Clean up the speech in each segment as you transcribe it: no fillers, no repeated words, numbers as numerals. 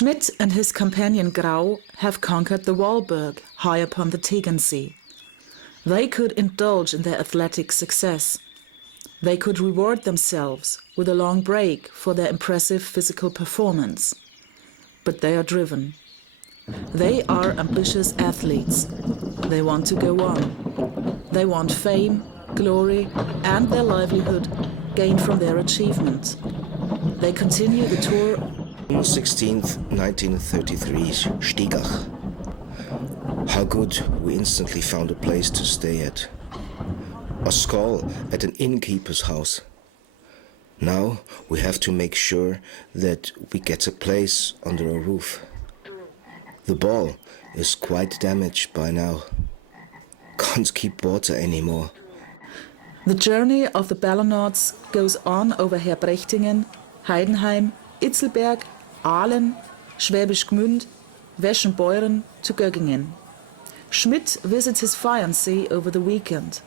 Schmidt and his companion Grau have conquered the Wallberg high upon the Tegernsee. They could indulge in their athletic success. They could reward themselves with a long break for their impressive physical performance. But they are driven. They are ambitious athletes. They want to go on. They want fame, glory, and their livelihood gained from their achievement. They continue the tour. June 16th, 1933, Stigach. How good we instantly found a place to stay at. A stall at an innkeeper's house. Now we have to make sure that we get a place under a roof. The ball is quite damaged by now. Can't keep water anymore. The journey of the Ballonauts goes on over Herbrechtingen, Heidenheim, Itzelberg, Aalen, Schwäbisch Gmünd, Weschenbeuren to Göggingen. Schmidt visits his fiancée over the weekend.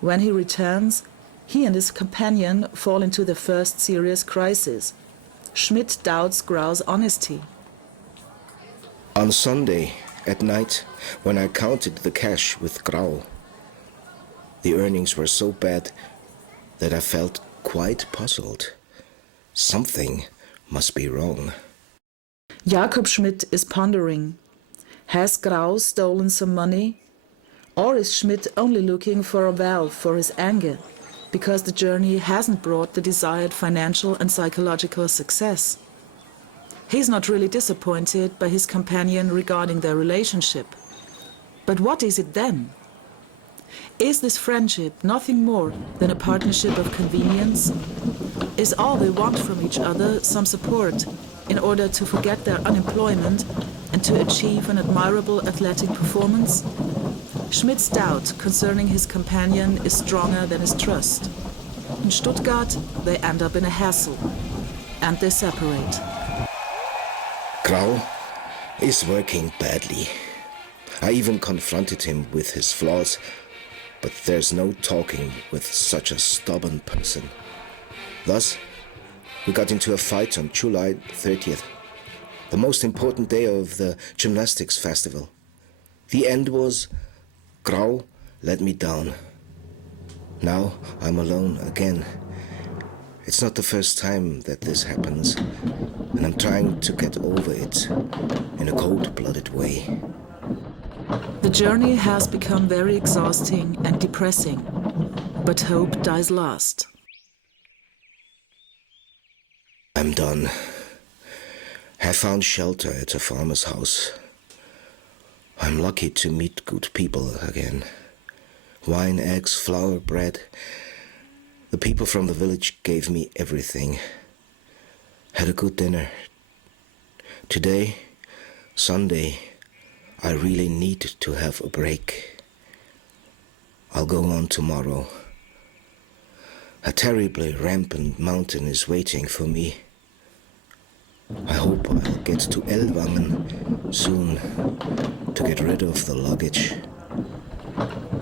When he returns, he and his companion fall into their first serious crisis. Schmidt doubts Grau's honesty. On Sunday at night, when I counted the cash with Grau, the earnings were so bad that I felt quite puzzled. Something must be wrong. Jakob Schmidt is pondering. Has Grau stolen some money? Or is Schmidt only looking for a valve for his anger, because the journey hasn't brought the desired financial and psychological success? He's not really disappointed by his companion regarding their relationship. But what is it then? Is this friendship nothing more than a partnership of convenience? Is all they want from each other some support in order to forget their unemployment and to achieve an admirable athletic performance? Schmidt's doubt concerning his companion is stronger than his trust. In Stuttgart, they end up in a hassle, and they separate. Grau is working badly. I even confronted him with his flaws, but there's no talking with such a stubborn person. Thus, we got into a fight on July 30th, the most important day of the gymnastics festival. The end was Grau let me down. Now I'm alone again. It's not the first time that this happens, and I'm trying to get over it in a cold-blooded way. The journey has become very exhausting and depressing, but hope dies last. I'm done. I found shelter at a farmer's house. I'm lucky to meet good people again. Wine, eggs, flour, bread. The people from the village gave me everything. Had a good dinner. Today, Sunday, I really need to have a break. I'll go on tomorrow. A terribly rampant mountain is waiting for me. I hope I'll get to Ellwangen soon to get rid of the luggage.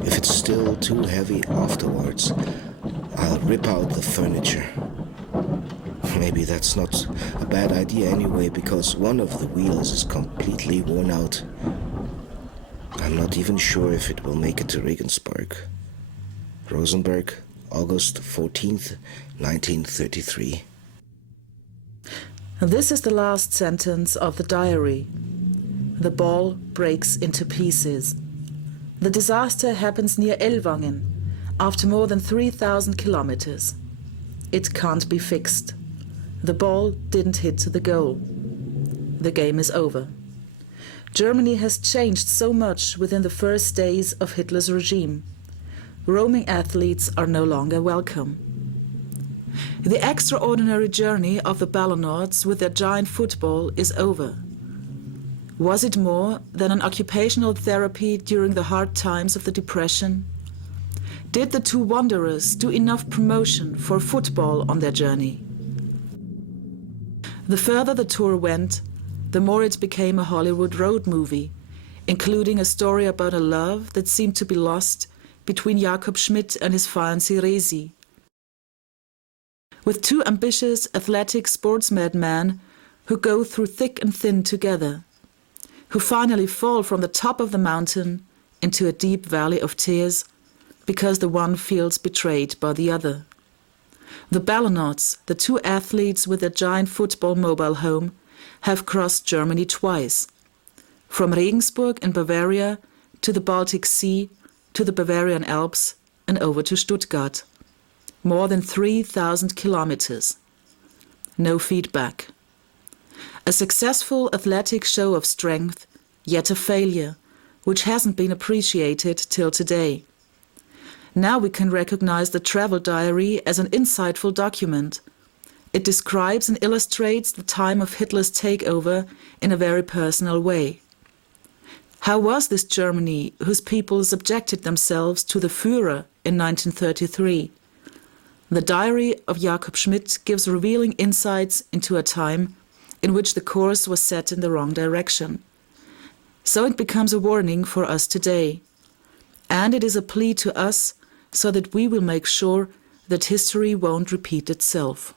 If it's still too heavy afterwards, I'll rip out the furniture. Maybe that's not a bad idea anyway, because one of the wheels is completely worn out. I'm not even sure if it will make it to Regensburg. Rosenberg, August 14th, 1933. This is the last sentence of the diary. The ball breaks into pieces. The disaster happens near Ellwangen, after more than 3,000 kilometers. It can't be fixed. The ball didn't hit the goal. The game is over. Germany has changed so much within the first days of Hitler's regime. Roaming athletes are no longer welcome. The extraordinary journey of the Ballonauts with their giant football is over. Was it more than an occupational therapy during the hard times of the Depression? Did the two wanderers do enough promotion for football on their journey? The further the tour went, the more it became a Hollywood road movie, including a story about a love that seemed to be lost between Jakob Schmidt and his fiancée Resi. With two ambitious, athletic sportsmad men, who go through thick and thin together, who finally fall from the top of the mountain into a deep valley of tears because the one feels betrayed by the other. The Ballonauts, the two athletes with their giant football mobile home, have crossed Germany twice, from Regensburg in Bavaria to the Baltic Sea to the Bavarian Alps and over to Stuttgart. More than 3,000 kilometers. No feedback. A successful athletic show of strength, yet a failure, which hasn't been appreciated till today. Now we can recognize the travel diary as an insightful document. It describes and illustrates the time of Hitler's takeover in a very personal way. How was this Germany, whose people subjected themselves to the Führer in 1933? The diary of Jakob Schmidt gives revealing insights into a time in which the course was set in the wrong direction. So it becomes a warning for us today. And it is a plea to us so that we will make sure that history won't repeat itself.